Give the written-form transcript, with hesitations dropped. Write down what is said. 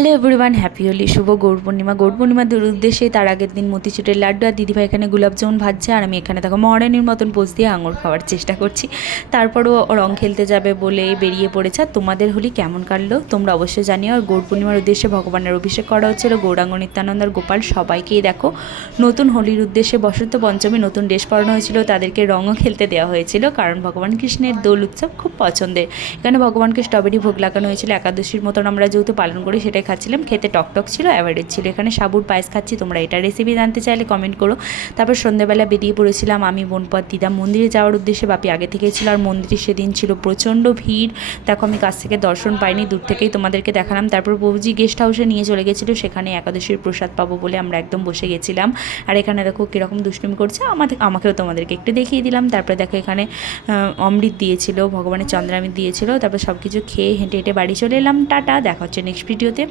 Hello everyone, happy Holi, শুভ গৌর পূর্ণিমা। গৌর পূর্ণিমার উদ্দেশ্যে তার আগের দিন মতিচুরের লাড্ডু আর দিদিভাই এখানে গোলাপজামুন ভাজছে, আর আমি এখানে দেখো মহারানীর মতন পোজ দিয়ে আঙুর খাওয়ার চেষ্টা করছি। তারপরও রং খেলতে যাবে বলে বেরিয়ে পড়েছে। আর তোমাদের হোলি কেমন কাটলো তোমরা অবশ্যই জানিও। আর গৌর পূর্ণিমার উদ্দেশ্যে ভগবানের অভিষেক করা হচ্ছিল। গৌরাঙ্গ, নিত্যানন্দ আর গোপাল সবাইকেই দেখো নতুন হোলির উদ্দেশ্যে বসন্ত পঞ্চমী নতুন ড্রেস পরানো হয়েছিল, তাদেরকে রঙও খেলতে দেওয়া হয়েছিল, কারণ ভগবান কৃষ্ণের দোল উৎসব খুব পছন্দের। এখানে ভগবানকে স্ট্রবেরি ভোগ লাগানো হয়েছিল, একাদশীর মতন আমরা যেহেতু পালন করি সেটাই খাচ্ছিলাম। খেতে টকটক ছিল, অ্যাভারেজ ছিল। এখানে সাবুর পায়েস খাচ্ছি, তোমরা এটা রেসিপি জানতে চাইলে কমেন্ট করো। তারপর সন্ধ্যেবেলা বেরিয়ে পড়েছিলাম আমি, বোনপদ, দিদা মন্দিরে যাওয়ার উদ্দেশ্যে। বাপি আগে থেকেই ছিল, আর মন্দিরে সেদিন ছিল প্রচণ্ড ভিড়। দেখো আমি কাছ থেকে দর্শন পাইনি, দূর থেকেই তোমাদেরকে দেখালাম। তারপর প্রভুজি গেস্ট হাউসে নিয়ে চলে গেছিলো, সেখানে একাদশীর প্রসাদ পাবো বলে আমরা একদম বসে গেছিলাম। আর এখানে দেখো কীরকম দুষ্টুমি করছে, আমাকেও তোমাদেরকে একটু দেখিয়ে দিলাম। তারপরে দেখো এখানে অমৃত দিয়েছিল, ভগবানের চন্দ্রামৃত দিয়েছিল। তারপর সব কিছু খেয়ে হেঁটে হেঁটে বাড়ি চলে এলাম। টাটা, দেখা হচ্ছে নেক্সট ভিডিওতে।